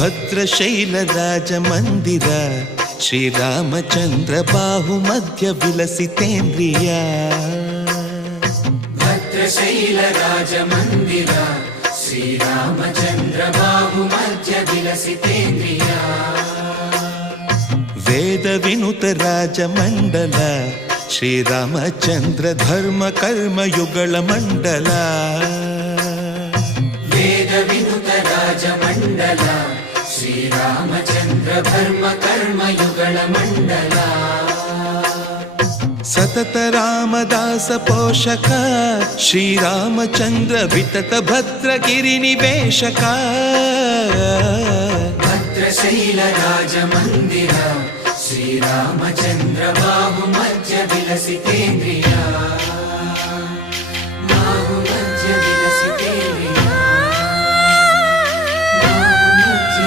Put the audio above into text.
ಭದ್ರಶೈಲ ರಾಜ ಮಂದಿರ ಶ್ರೀರಾಮಚಂದ್ರ ಬಾಹು ಮಧ್ಯ ವಿಲಸಿತೇಂದ್ರಿಯ ಭದ್ರಶೈಲ ರಾಜ ಮಂದಿರ ಶ್ರೀರಾಮಚಂದ್ರ ಬಾಹು ಮಧ್ಯ ವಿಲಸಿತೇಂದ್ರಿಯ ವೇದ ವಿನುತ ರಾಜ ಮಂಡಲ ಶ್ರೀರಾಮಚಂದ್ರ ಧರ್ಮ ಕರ್ಮಯುಗಳ ಮಂಡಲ ವೇದ ವಿನುತ ರಾಜ ಮಂಡಲ ಶ್ರೀರಾಮಚಂದ್ರ ಧರ್ಮ ಕರ್ಮಯುಗಳ ಮಂಡಲ ಸತತ ರಾಮದಾಸ ಪೋಷಕ ಶ್ರೀರಾಮಚಂದ್ರ ವಿತತ ಭದ್ರಗಿರಿ ನಿವೇಶಕ ಭದ್ರಶೈಲ ರಾಜ ಮಂದಿರ ಶ್ರೀರಾಮಚಂದ್ರ ಬಾಹು ಮಧ್ಯ ವಿಲಸಿತೇಂದ್ರಿಯ